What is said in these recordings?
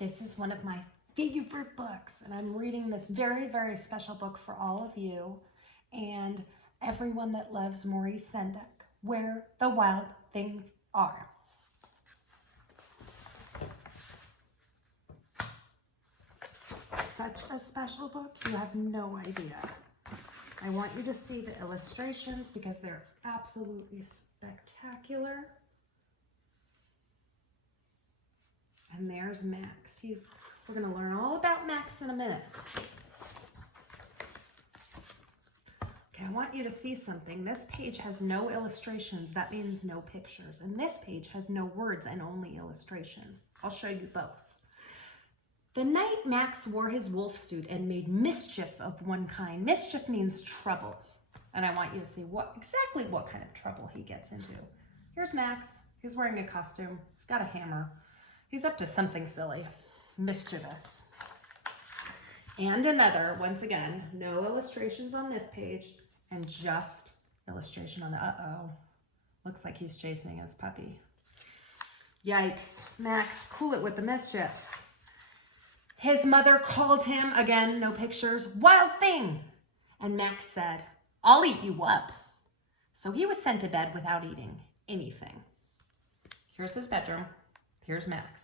This is one of my favorite books, and I'm reading this very, very special book for all of you and everyone that loves Maurice Sendak, Where the Wild Things Are. Such a special book, you have no idea. I want you to see the illustrations because they're absolutely spectacular. And there's Max. We're going to learn all about Max in a minute. Okay, I want you to see something. This page has no illustrations. That means no pictures. And this page has no words and only illustrations. I'll show you both. The night Max wore his wolf suit and made mischief of one kind. Mischief means trouble. And I want you to see exactly what kind of trouble he gets into. Here's Max. He's wearing a costume. He's got a hammer. He's up to something silly, mischievous. And another, once again, no illustrations on this page and just illustration on the, looks like he's chasing his puppy. Yikes, Max, cool it with the mischief. His mother called him, again, no pictures, wild thing. And Max said, I'll eat you up. So he was sent to bed without eating anything. Here's his bedroom. Here's Max.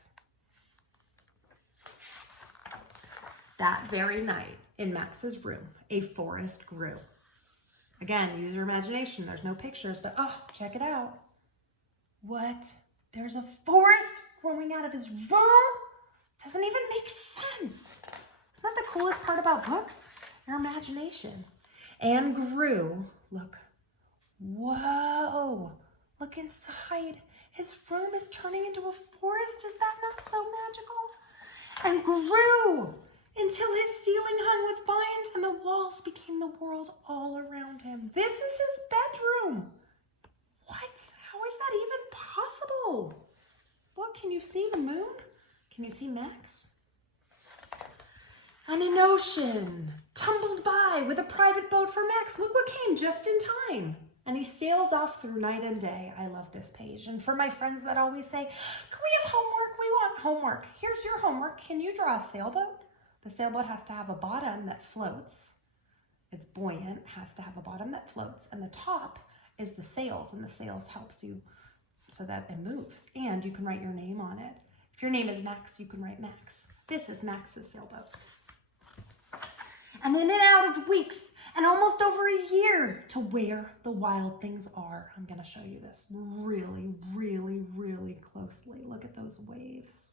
That very night in Max's room, a forest grew. Again, use your imagination. There's no pictures, but check it out. What? There's a forest growing out of his room? Doesn't even make sense. Isn't that the coolest part about books? Your imagination. And grew. Look. Whoa. Look inside. His room is turning into a forest. Is that not so magical? And grew until his ceiling hung with vines and the walls became the world all around him. This is his bedroom. What? How is that even possible? Look, can you see the moon? Can you see Max? And an ocean tumbled by with a private boat for Max. Look what came just in time. And he sailed off through night and day. I love this page. And for my friends that always say, can we have homework? We want homework. Here's your homework. Can you draw a sailboat? The sailboat has to have a bottom that floats. It's buoyant, has to have a bottom that floats. And the top is the sails. And the sails helps you so that it moves. And you can write your name on it. If your name is Max, you can write Max. This is Max's sailboat. And then in and out of weeks, and almost over a year to Where the Wild Things Are. I'm going to show you this really, really, really closely. Look at those waves.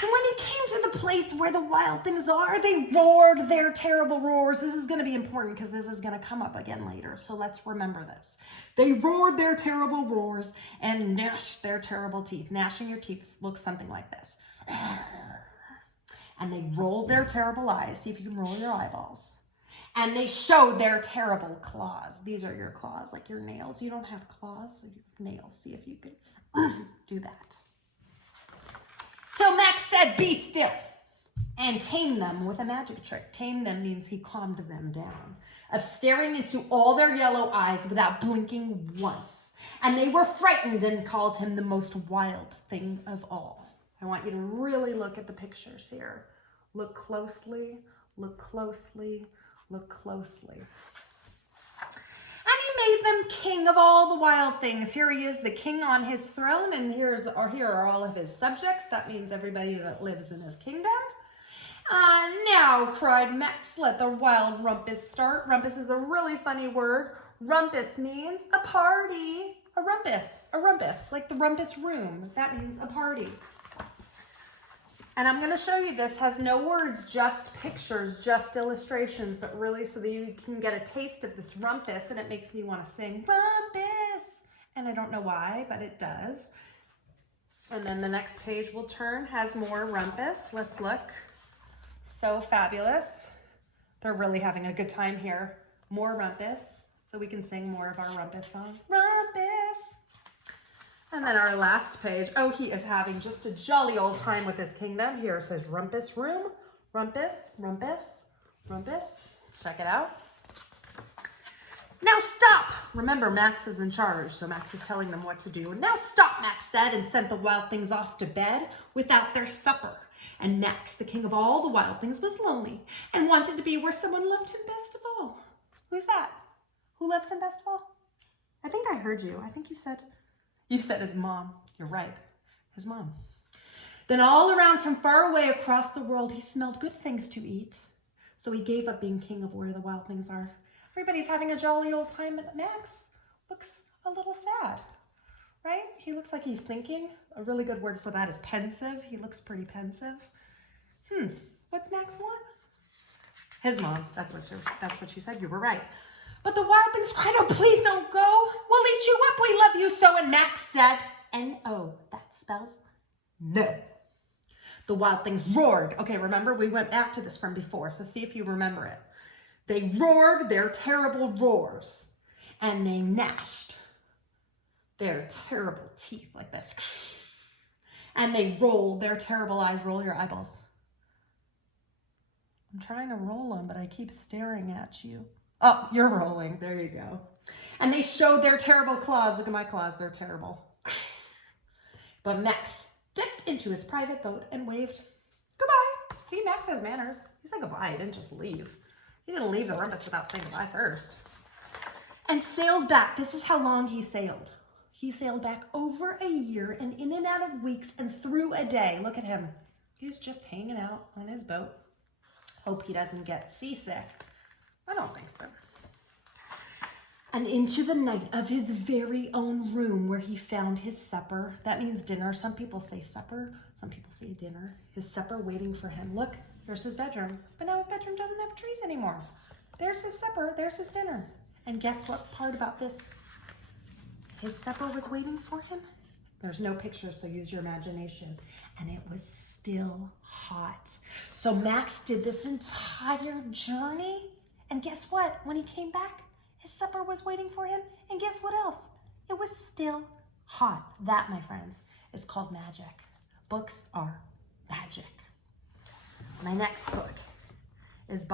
And when he came to the place where the wild things are, they roared their terrible roars. This is going to be important because this is going to come up again later. So let's remember this. They roared their terrible roars and gnashed their terrible teeth. Gnashing your teeth looks something like this. And they rolled their terrible eyes. See if you can roll your eyeballs. And they showed their terrible claws. These are your claws, like your nails. You don't have claws, so you have nails. See if you can do that. So Max said, be still and tame them with a magic trick. Tame them means he calmed them down, of staring into all their yellow eyes without blinking once. And they were frightened and called him the most wild thing of all. I want you to really look at the pictures here. Look closely, look closely, look closely. And he made them king of all the wild things. Here he is, the king on his throne, and here are all of his subjects. That means everybody that lives in his kingdom. Now, cried Max, let the wild rumpus start. Rumpus is a really funny word. Rumpus means a party. A rumpus, like the rumpus room. That means a party. And I'm going to show you this has no words, just pictures, just illustrations, but really so that you can get a taste of this rumpus, and it makes me want to sing rumpus. And I don't know why, but it does. And then the next page we'll turn has more rumpus. Let's look. So fabulous. They're really having a good time here. More rumpus, so we can sing more of our rumpus song. Rumpus. And then our last page, he is having just a jolly old time with his kingdom. Here it says rumpus room, rumpus, rumpus, rumpus. Check it out. Now stop! Remember, Max is in charge, so Max is telling them what to do. Now stop, Max said, and sent the wild things off to bed without their supper. And Max, the king of all the wild things, was lonely and wanted to be where someone loved him best of all. Who's that? Who loves him best of all? I think I heard you. I think you said his mom. You're right, his mom. Then all around from far away across the world, he smelled good things to eat. So he gave up being king of where the wild things are. Everybody's having a jolly old time, but Max looks a little sad, right? He looks like he's thinking. A really good word for that is pensive. He looks pretty pensive. What's Max want? His mom. That's what you said. You were right. But the wild things cried, "Oh, please don't go. We'll eat you up. We love you so." And Max said, "N-O." That spells no. The wild things roared. Okay, remember, we went back to this from before, so see if you remember it. They roared their terrible roars, and they gnashed their terrible teeth like this. And they rolled their terrible eyes. Roll your eyeballs. I'm trying to roll them, but I keep staring at you. Oh, you're rolling. There you go. And they showed their terrible claws. Look at my claws. They're terrible. But Max stepped into his private boat and waved goodbye. See, Max has manners. He said goodbye. He didn't just leave. He didn't leave the rumpus without saying goodbye first. And sailed back. This is how long he sailed. He sailed back over a year and in and out of weeks and through a day. Look at him. He's just hanging out on his boat. Hope he doesn't get seasick. I don't think so. And into the night of his very own room where he found his supper. That means dinner. Some people say supper. Some people say dinner. His supper waiting for him. Look, there's his bedroom. But now his bedroom doesn't have trees anymore. There's his supper. There's his dinner. And guess what part about this? His supper was waiting for him. There's no picture, so use your imagination. And it was still hot. So Max did this entire journey. And guess what? When he came back, his supper was waiting for him. And guess what else? It was still hot. That, my friends, is called magic. Books are magic. My next book is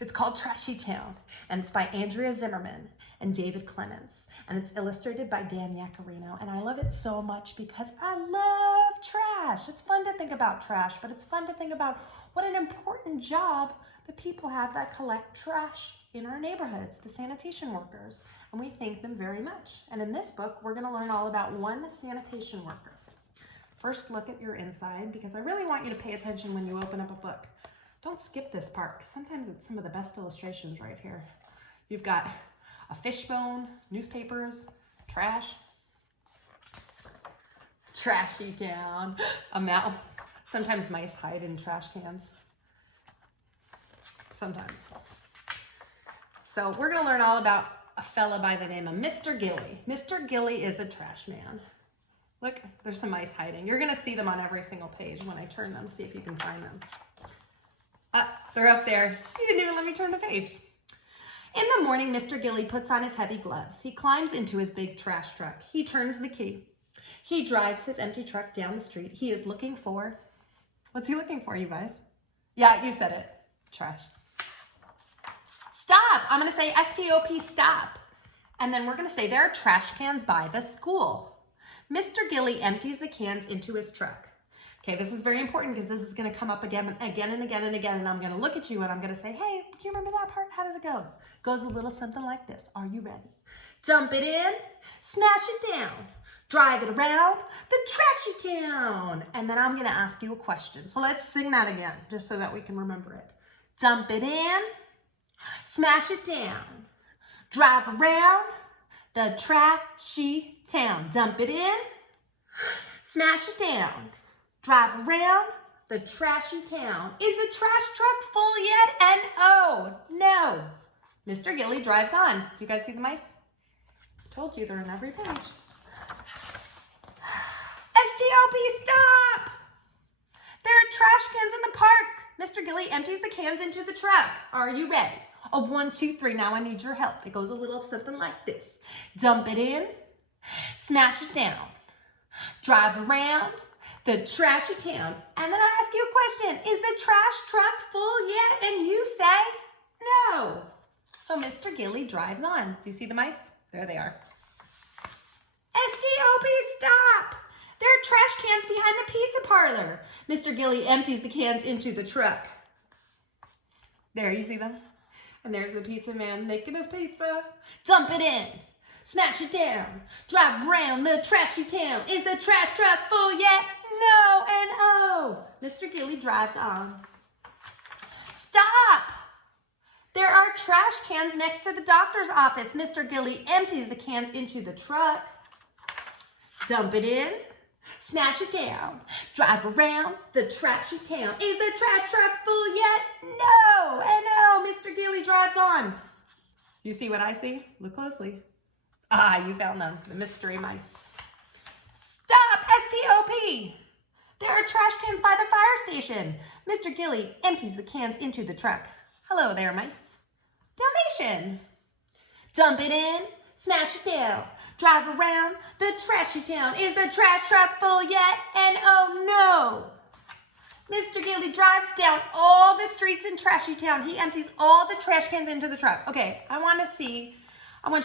it's called Trashy Town. And it's by Andrea Zimmerman and David Clements. And it's illustrated by Dan Yacarino. And I love it so much because I love trash. It's fun to think about trash, but it's fun to think about what an important job the people have that collect trash in our neighborhoods, the sanitation workers. And we thank them very much. And in this book, we're going to learn all about one sanitation worker. First, look at your inside, because I really want you to pay attention when you open up a book. Don't skip this part, because sometimes it's some of the best illustrations right here. You've got a fishbone, newspapers, trash, Trashy Town, a mouse. Sometimes mice hide in trash cans. Sometimes. So we're going to learn all about a fella by the name of Mr. Gilly. Mr. Gilly is a trash man. Look, there's some mice hiding. You're going to see them on every single page when I turn them. See if you can find them. They're up there. You didn't even let me turn the page. In the morning, Mr. Gilly puts on his heavy gloves. He climbs into his big trash truck. He turns the key. He drives his empty truck down the street. He is looking for... What's he looking for, you guys? Yeah, you said it. Trash. Stop. I'm going to say S-T-O-P, stop. And then we're going to say there are trash cans by the school. Mr. Gilly empties the cans into his truck. Okay, this is very important because this is going to come up again and again and again and again. And I'm going to look at you and I'm going to say, hey, do you remember that part? How does it go? Goes a little something like this. Are you ready? Dump it in, smash it down, drive it around the trashy town. And then I'm going to ask you a question. So let's sing that again just so that we can remember it. Dump it in, smash it down, drive around the trashy town. Dump it in, smash it down, drive around the trashy town. Is the trash truck full yet? And oh, no. Mr. Gilly drives on. Do you guys see the mice? I told you they're in every page. S-T-O-P, stop! There are trash cans in the park. Mr. Gilly empties the cans into the truck. Are you ready? Oh, 1, 2, 3. Now I need your help. It goes a little something like this. Dump it in, smash it down, drive around the trashy town. And then I ask you a question. Is the trash truck full yet? And you say, no. So Mr. Gilly drives on. Do you see the mice? There they are. STOP, stop! There are trash cans behind the pizza parlor. Mr. Gilly empties the cans into the truck. There, you see them? And there's the pizza man making his pizza. Dump it in. Smash it down. Drive around the trashy town. Is the trash truck full yet? No and oh. Mr. Gilly drives on. Stop! There are trash cans next to the doctor's office. Mr. Gilly empties the cans into the truck. Dump it in. Smash it down. Drive around the trashy town. Is the trash truck full yet? No and no. Mr. Gilly drives on. You see what I see? Look closely. Ah, you found them. The mystery mice. Stop! STOP! There are trash cans by the fire station. Mr. Gilly empties the cans into the truck. Hello there, mice. Dalmatian. Dump it in. Smash it down. Drive around the trashy town. Is the trash truck full yet? And oh no! Mr. Gilly drives down all the streets in Trashy Town. He empties all the trash cans into the truck. Okay, I want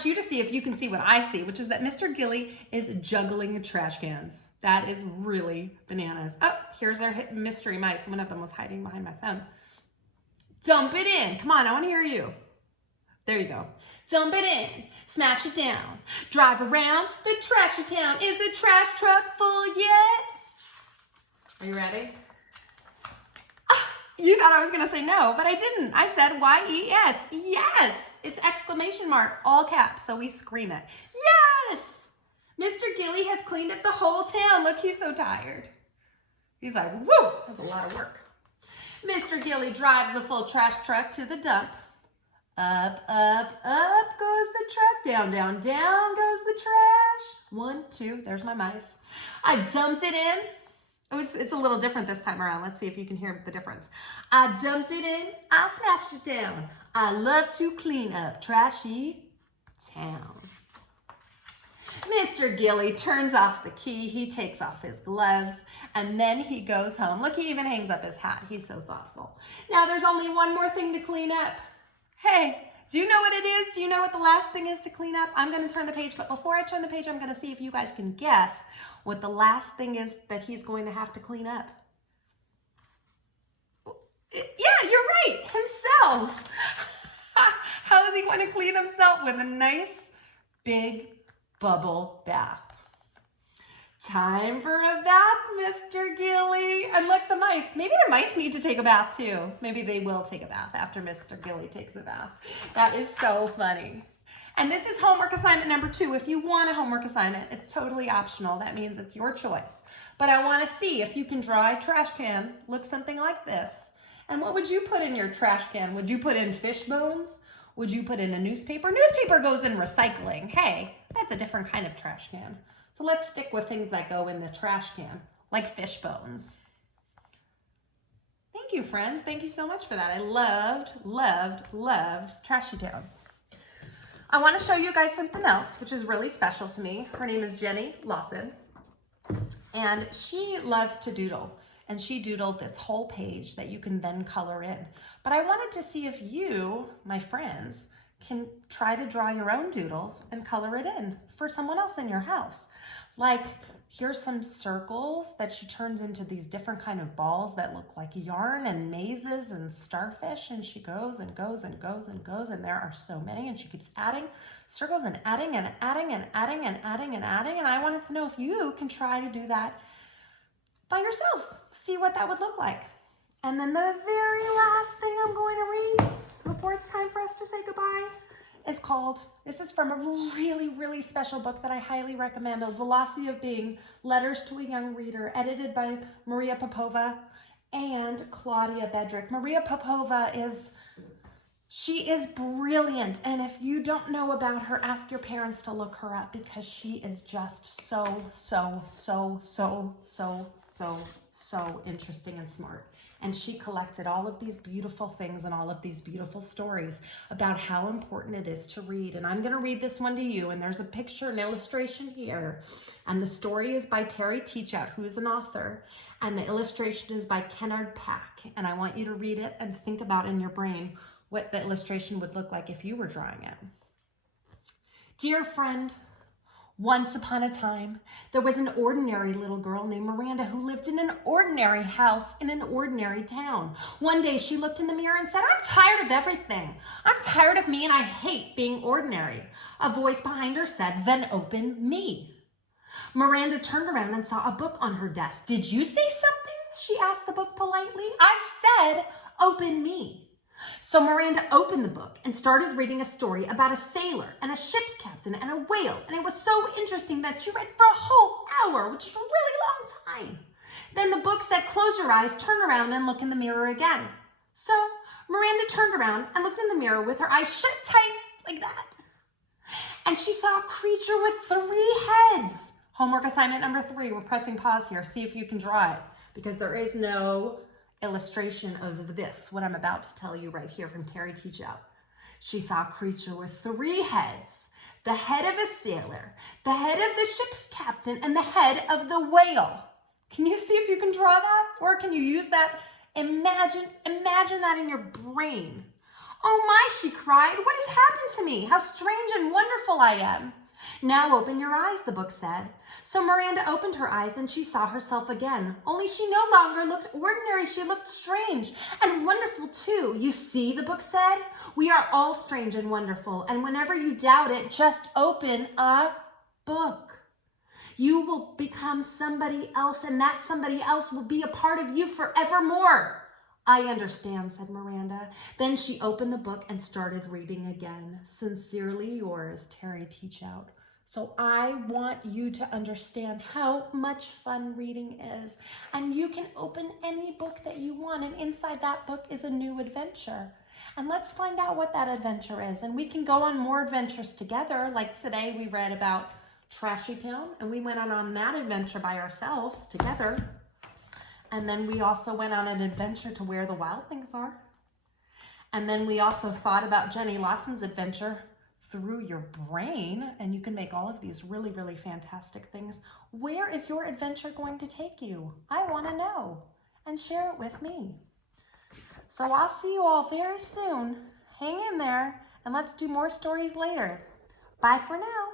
you to see if you can see what I see, which is that Mr. Gilly is juggling trash cans. That is really bananas. Oh, here's our mystery mice. One of them was hiding behind my thumb. Dump it in. Come on, I want to hear you. There you go. Dump it in. Smash it down. Drive around the trashy town. Is the trash truck full yet? Are you ready? You thought I was going to say no, but I didn't. I said Y-E-S. Yes. It's exclamation mark, all caps, so we scream it. Yes! Mr. Gilly has cleaned up the whole town. Look, he's so tired. He's like, woo, that's a lot of work. Mr. Gilly drives the full trash truck to the dump. Up, up, up goes the truck. Down, down, down goes the trash. 1, 2, there's my mice. I dumped it in. It's a little different this time around. Let's see if you can hear the difference. I dumped it in. I smashed it down. I love to clean up Trashy Town. Mr. Gilly turns off the key. He takes off his gloves, and then he goes home. Look, he even hangs up his hat. He's so thoughtful. Now there's only one more thing to clean up. Hey, do you know what it is? Do you know what the last thing is to clean up? I'm going to turn the page, but before I turn the page, I'm going to see if you guys can guess what the last thing is that he's going to have to clean up. Yeah, you're right, himself. How is he going to clean himself? With a nice big bubble bath. Time for a bath, Mr. Gilly. And look, the mice. Maybe the mice need to take a bath too. Maybe they will take a bath after Mr. Gilly takes a bath. That is so funny. And this is homework assignment number 2. If you want a homework assignment, it's totally optional. That means it's your choice. But I want to see if you can draw a trash can. Look something like this. And what would you put in your trash can? Would you put in fish bones? Would you put in a newspaper? Newspaper goes in recycling. Hey, that's a different kind of trash can. So let's stick with things that go in the trash can, like fish bones. Thank you, friends. Thank you so much for that. I loved Trashy Town. I want to show you guys something else, which is really special to me. Her name is Jenny Lawson, and she loves to doodle. And she doodled this whole page that you can then color in. But I wanted to see if you, my friends, can try to draw your own doodles and color it in for someone else in your house. Like, here's some circles that she turns into these different kind of balls that look like yarn and mazes and starfish, and she goes and goes and goes and goes, and there are so many, and she keeps adding circles and adding and adding and adding and adding and adding, and I wanted to know if you can try to do that by yourselves. See what that would look like. And then the very last thing I'm going to read before it's time for us to say goodbye is called, this is from a really, really special book that I highly recommend, A Velocity of Being, Letters to a Young Reader, edited by Maria Popova and Claudia Bedrick. Maria Popova she is brilliant, and if you don't know about her, ask your parents to look her up, because she is just so interesting and smart. And she collected all of these beautiful things and all of these beautiful stories about how important it is to read. And I'm going to read this one to you, and there's a picture, an illustration here. And the story is by Terry Teachout, who is an author, and the illustration is by Kennard Pack. And I want you to read it and think about in your brain, what the illustration would look like if you were drawing it. Dear friend, once upon a time, there was an ordinary little girl named Miranda who lived in an ordinary house in an ordinary town. One day she looked in the mirror and said, I'm tired of everything. I'm tired of me and I hate being ordinary. A voice behind her said, then open me. Miranda turned around and saw a book on her desk. Did you say something? She asked the book politely. I said, open me. So Miranda opened the book and started reading a story about a sailor and a ship's captain and a whale. And it was so interesting that she read for a whole hour, which is a really long time. Then the book said, close your eyes, turn around and look in the mirror again. So Miranda turned around and looked in the mirror with her eyes shut tight like that. And she saw a creature with 3 heads. Homework assignment number 3, we're pressing pause here. See if you can draw it because there is no illustration of this, what I'm about to tell you right here from Terry Teachout. She saw a creature with 3 heads, the head of a sailor, the head of the ship's captain, and the head of the whale. Can you see if you can draw that? Or can you use that? Imagine that in your brain. Oh my, she cried. What has happened to me? How strange and wonderful I am. Now open your eyes, the book said. So Miranda opened her eyes and she saw herself again. Only she no longer looked ordinary. She looked strange and wonderful too. You see, the book said, we are all strange and wonderful. And whenever you doubt it, just open a book. You will become somebody else and that somebody else will be a part of you forevermore. I understand, said Miranda. Then she opened the book and started reading again. Sincerely yours, Terry Teachout. So I want you to understand how much fun reading is. And you can open any book that you want. And inside that book is a new adventure. And let's find out what that adventure is. And we can go on more adventures together. Like today we read about Trashy Town. And we went on that adventure by ourselves together. And then we also went on an adventure to where the wild things are. And then we also thought about Jenny Lawson's adventure through your brain. And you can make all of these really, really fantastic things. Where is your adventure going to take you? I want to know. And share it with me. So I'll see you all very soon. Hang in there and let's do more stories later. Bye for now.